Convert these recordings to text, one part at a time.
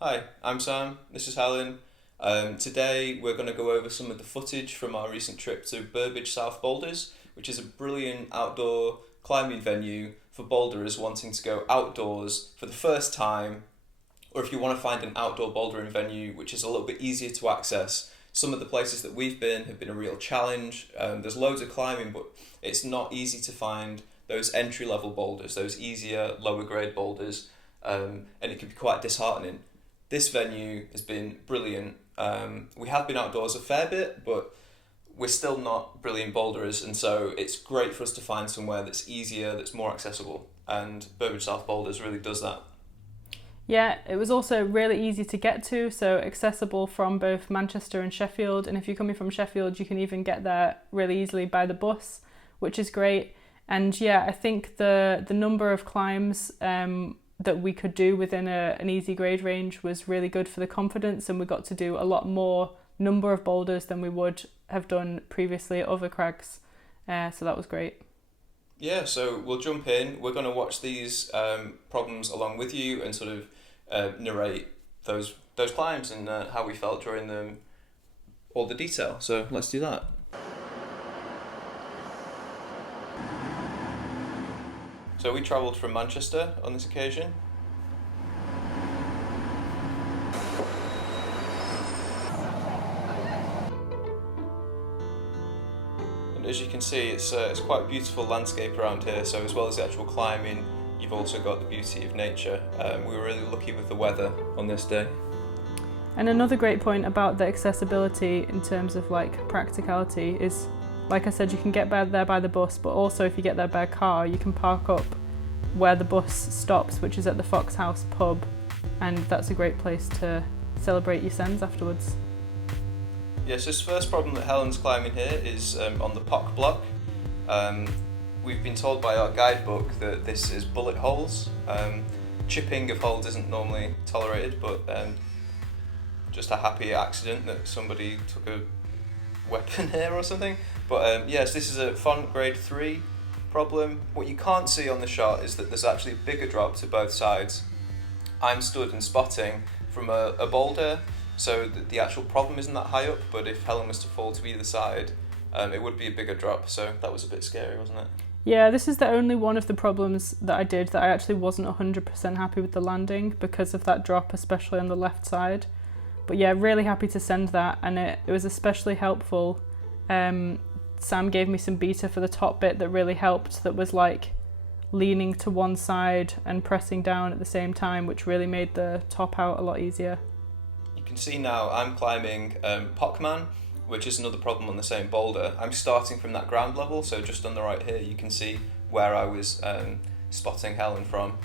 Hi, I'm Sam. This is Helen. Today we're going to go over some of the footage from our recent trip to Burbage South Boulders, which is a brilliant outdoor climbing venue for boulderers wanting to go outdoors for the first time, or if you want to find an outdoor bouldering venue which is a little bit easier to access. Some of the places that we've been have been a real challenge. There's loads of climbing, but it's not easy to find those entry level boulders, those easier, lower grade boulders, and it can be quite disheartening. This venue has been brilliant. We have been outdoors a fair bit, but we're still not brilliant boulderers, and so it's great for us to find somewhere that's easier, that's more accessible, and Burbage South Boulders really does that. Yeah, it was also really easy to get to, so accessible from both Manchester and Sheffield. And if you're coming from Sheffield, you can even get there really easily by the bus, which is great. And yeah, I think the number of climbs that we could do within an easy grade range was really good for the confidence, and we got to do a lot more number of boulders than we would have done previously at other crags. So that was great. Yeah, so we'll jump in. We're going to watch these problems along with you and sort of narrate those climbs and how we felt during them, all the detail. So let's do that. So we travelled from Manchester on this occasion. And as you can see, it's quite a beautiful landscape around here. So as well as the actual climbing, you've also got the beauty of nature. We were really lucky with the weather on this day. And another great point about the accessibility in terms of like practicality is, like I said, you can get there by the bus, but also if you get there by car, you can park up where the bus stops, which is at the Fox House pub, and that's a great place to celebrate your sends afterwards. Yes, this first problem that Helen's climbing here is on the Pock block. We've been told by our guidebook that this is bullet holes. Chipping of holes isn't normally tolerated, but just a happy accident that somebody took a weapon here or something. But yes, this is a font grade 3 problem. What you can't see on the shot is that there's actually a bigger drop to both sides. I'm stood and spotting from a boulder, so the actual problem isn't that high up, but if Helen was to fall to either side, it would be a bigger drop, so that was a bit scary, wasn't it? Yeah, this is the only one of the problems that I did that I actually wasn't 100% happy with the landing because of that drop, especially on the left side. But yeah, really happy to send that, and it was especially helpful. Sam gave me some beta for the top bit that really helped, that was like leaning to one side and pressing down at the same time, which really made the top out a lot easier. You can see now I'm climbing Pock, which is another problem on the same boulder. I'm starting from that ground level, so just on the right here you can see where I was spotting Helen from.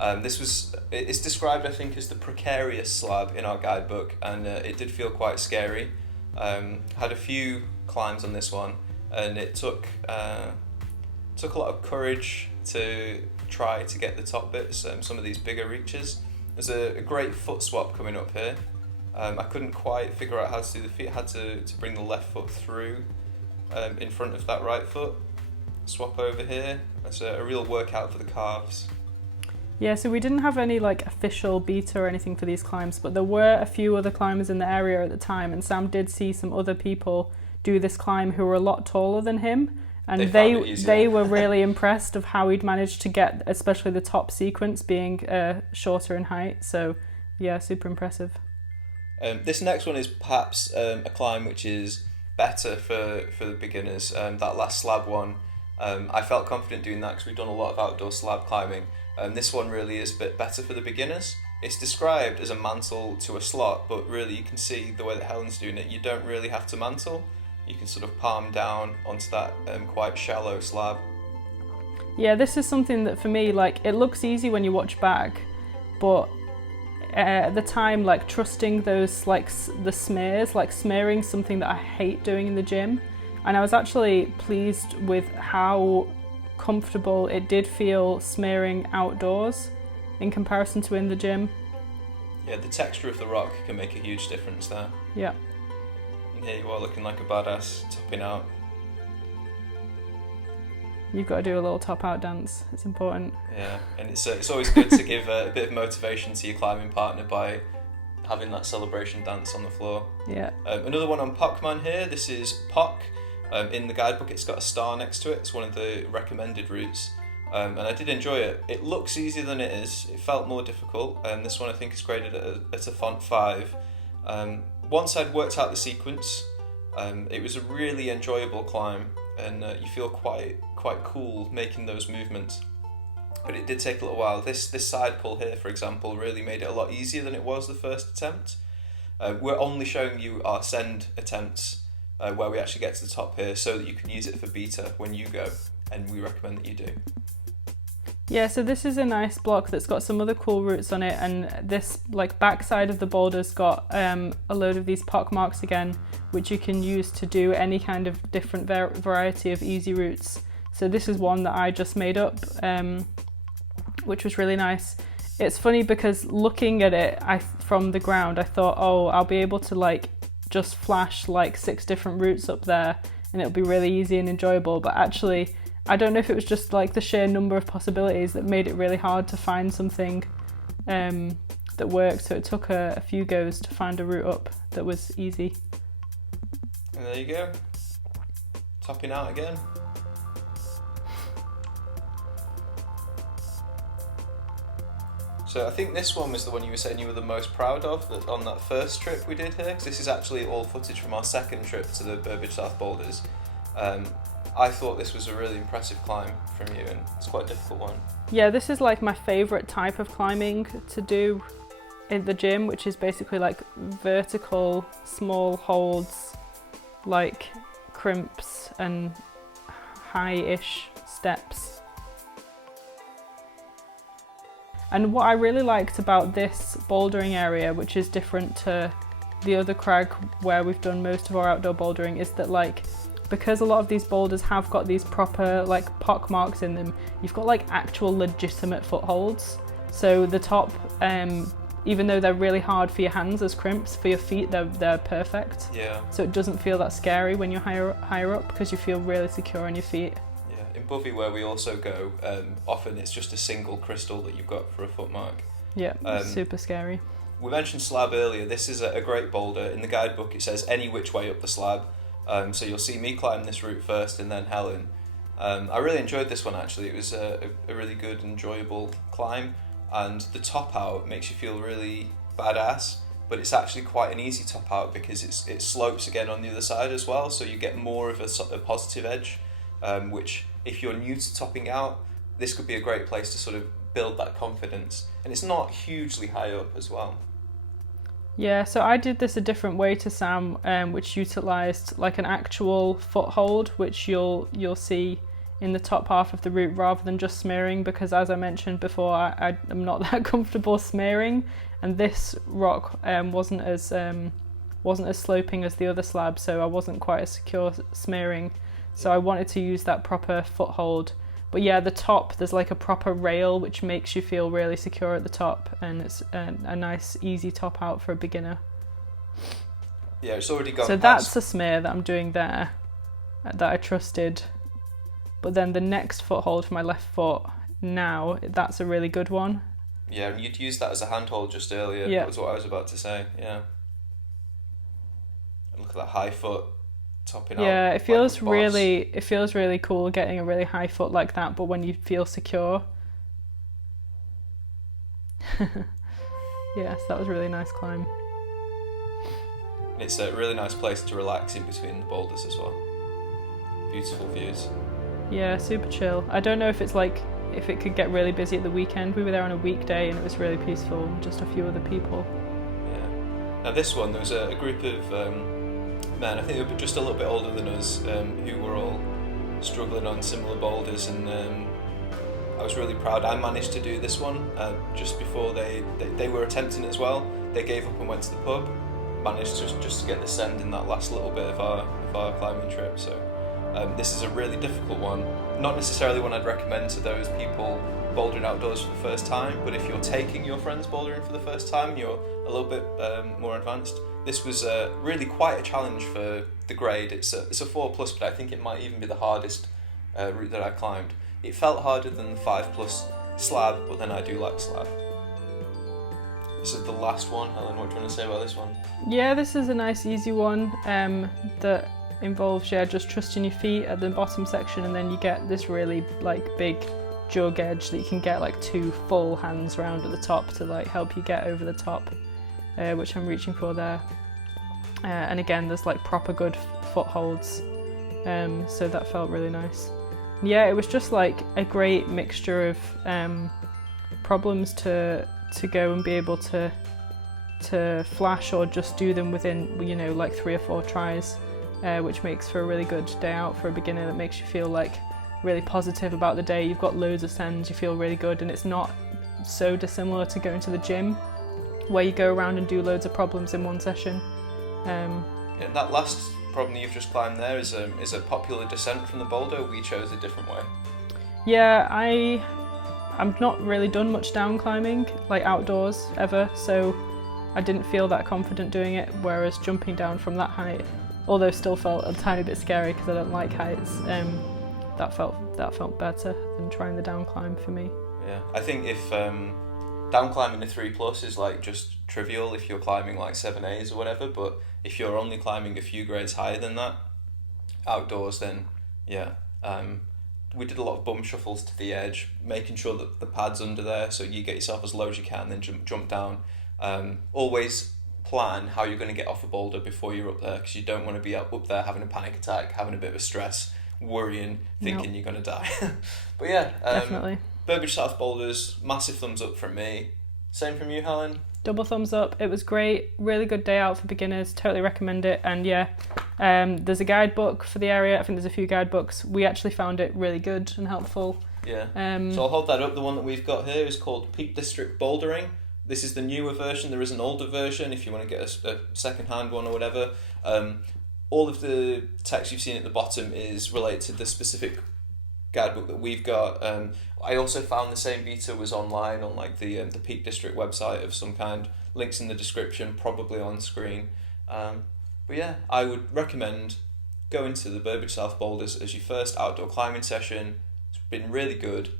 It's described, I think, as the precarious slab in our guidebook, and it did feel quite scary. Had a few climbs on this one, and it took a lot of courage to try to get the top bits, some of these bigger reaches. There's a great foot swap coming up here. I couldn't quite figure out how to do the feet. I had to bring the left foot through in front of that right foot. Swap over here. That's a real workout for the calves. Yeah, so we didn't have any like official beta or anything for these climbs, but there were a few other climbers in the area at the time, and Sam did see some other people do this climb who were a lot taller than him, and they were really impressed of how he'd managed to get, especially the top sequence being shorter in height. So yeah, super impressive. This next one is perhaps a climb which is better for the beginners. That last slab one, I felt confident doing that because we've done a lot of outdoor slab climbing. This one really is a bit better for the beginners. It's described as a mantle to a slot, but really you can see the way that Helen's doing it, you don't really have to mantle. You can sort of palm down onto that quite shallow slab. Yeah, this is something that for me, like, it looks easy when you watch back, but at the time, like, trusting those, like, the smears, like smearing something that I hate doing in the gym, and I was actually pleased with how comfortable it did feel smearing outdoors in comparison to in the gym. Yeah, the texture of the rock can make a huge difference there. Yeah. And here you are looking like a badass, topping out. You've got to do a little top out dance, it's important. Yeah, and it's always good to give a bit of motivation to your climbing partner by having that celebration dance on the floor. Yeah. Another one on Pock here. This is Pock. In the guidebook, it's got a star next to it. It's one of the recommended routes. And I did enjoy it. It looks easier than it is. It felt more difficult. This one I think is graded at a font 5. Once I'd worked out the sequence, it was a really enjoyable climb, and you feel quite cool making those movements. But it did take a little while. This side pull here, for example, really made it a lot easier than it was the first attempt. We're only showing you our send attempts where we actually get to the top here, so that you can use it for beta when you go, and we recommend that you do. Yeah, so this is a nice block that's got some other cool routes on it, and this like backside of the boulder's got a load of these pock marks again, which you can use to do any kind of different variety of easy routes. So this is one that I just made up, which was really nice. It's funny because looking at it from the ground, I thought, oh, I'll be able to like just flash like 6 different routes up there and it'll be really easy and enjoyable, but actually I don't know if it was just like the sheer number of possibilities that made it really hard to find something that worked. So it took a few goes to find a route up that was easy. And there you go, topping out again. So I think this one was the one you were saying you were the most proud of on that first trip we did here, because this is actually all footage from our second trip to the Burbage South Boulders. I thought this was a really impressive climb from you, and it's quite a difficult one. Yeah, this is like my favourite type of climbing to do in the gym, which is basically like vertical small holds, like crimps and high-ish steps. And what I really liked about this bouldering area, which is different to the other crag where we've done most of our outdoor bouldering, is that like, because a lot of these boulders have got these proper like pock marks in them, you've got like actual legitimate footholds. So the top, even though they're really hard for your hands as crimps, for your feet they're perfect. Yeah. So it doesn't feel that scary when you're higher up, because you feel really secure on your feet. In Buffy, where we also go, often it's just a single crystal that you've got for a footmark. Yeah, super scary. We mentioned slab earlier. This is a great boulder. In the guidebook it says any which way up the slab. So you'll see me climb this route first and then Helen. I really enjoyed this one actually. It was a really good, enjoyable climb, and the top out makes you feel really badass, but it's actually quite an easy top out because it slopes again on the other side as well, so you get more of a positive edge, which if you're new to topping out, this could be a great place to sort of build that confidence. And it's not hugely high up as well. Yeah, so I did this a different way to Sam, which utilised like an actual foothold, which you'll see in the top half of the route rather than just smearing, because as I mentioned before, I'm not that comfortable smearing, and this rock wasn't as sloping as the other slab, so I wasn't quite as secure smearing. So I wanted to use that proper foothold. But yeah, the top, there's like a proper rail which makes you feel really secure at the top, and it's a nice easy top out for a beginner. Yeah, it's already gone so past. That's a smear that I'm doing there, that I trusted. But then the next foothold for my left foot, now, that's a really good one. Yeah, and you'd used that as a handhold just earlier. Yeah. That was what I was about to say, yeah. And look at that high foot. Yeah, it feels really cool getting a really high foot like that, but when you feel secure. Yes, that was a really nice climb. It's a really nice place to relax in between the boulders as well. Beautiful views. Yeah, super chill. I don't know if it could get really busy at the weekend. We were there on a weekday and it was really peaceful, and just a few other people. Yeah. Now this one, there was a group of men, I think they were just a little bit older than us, who were all struggling on similar boulders, and I was really proud. I managed to do this one just before they were attempting it as well. They gave up and went to the pub, managed just to get the send in that last little bit of our climbing trip. So this is a really difficult one, not necessarily one I'd recommend to those people bouldering outdoors for the first time, but if you're taking your friends bouldering for the first time and you're a little bit more advanced, this was really quite a challenge for the grade. It's a 4+, but I think it might even be the hardest route that I climbed. It felt harder than the 5+ slab, but then I do like slab. This is the last one. Helen, what do you want to say about this one? Yeah, this is a nice easy one that involves just trusting your feet at the bottom section, and then you get this really like big jug edge that you can get like 2 full hands round at the top to like help you get over the top, which I'm reaching for there. And again, there's like proper good footholds, so that felt really nice. Yeah, it was just like a great mixture of problems to go and be able to flash or just do them within, you know, like 3 or 4 tries, which makes for a really good day out for a beginner. That makes you feel like really positive about the day. You've got loads of sends, you feel really good, and it's not so dissimilar to going to the gym where you go around and do loads of problems in one session. Yeah, that last problem you've just climbed there is a popular descent from the boulder. We chose a different way. Yeah, I'm not really done much down climbing, like outdoors, ever, so I didn't feel that confident doing it, whereas jumping down from that height, although still felt a tiny bit scary because I don't like heights, that felt better than trying the down climb for me. Yeah, I think if down climbing a 3+ is like just trivial if you're climbing like 7As or whatever, but if you're only climbing a few grades higher than that outdoors, then yeah, we did a lot of bum shuffles to the edge, making sure that the pad's under there so you get yourself as low as you can, then jump down. Always plan how you're going to get off a boulder before you're up there, because you don't want to be up there having a panic attack, having a bit of a stress, worrying, thinking you're going to die. But yeah, definitely. Burbage South Boulders, massive thumbs up from me. Same from you, Helen? Double thumbs up. It was great. Really good day out for beginners. Totally recommend it. And yeah, there's a guidebook for the area. I think there's a few guidebooks. We actually found it really good and helpful. Yeah. So I'll hold that up. The one that we've got here is called Peak District Bouldering. This is the newer version. There is an older version if you want to get a second-hand one or whatever. All of the text you've seen at the bottom is related to the specific guidebook that we've got. I also found the same beta was online on like the Peak District website of some kind. Links in the description, probably on screen. But yeah, I would recommend going to the Burbage South Boulders as your first outdoor climbing session. It's been really good.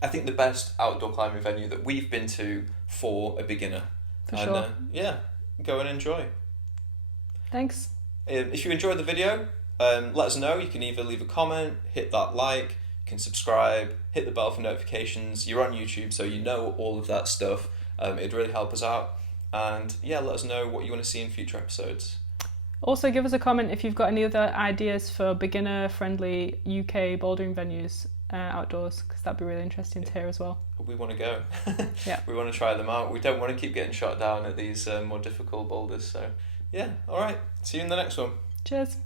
I think the best outdoor climbing venue that we've been to for a beginner. For sure. Yeah, go and enjoy. Thanks. If you enjoyed the video, let us know. You can either leave a comment, hit that like, you can subscribe, hit the bell for notifications. You're on YouTube, so you know all of that stuff. It'd really help us out. And yeah, let us know what you want to see in future episodes. Also, give us a comment if you've got any other ideas for beginner-friendly UK bouldering venues outdoors, because that'd be really interesting to hear as well. We want to go. Yeah. We want to try them out. We don't want to keep getting shot down at these more difficult boulders. So yeah, all right. See you in the next one. Cheers.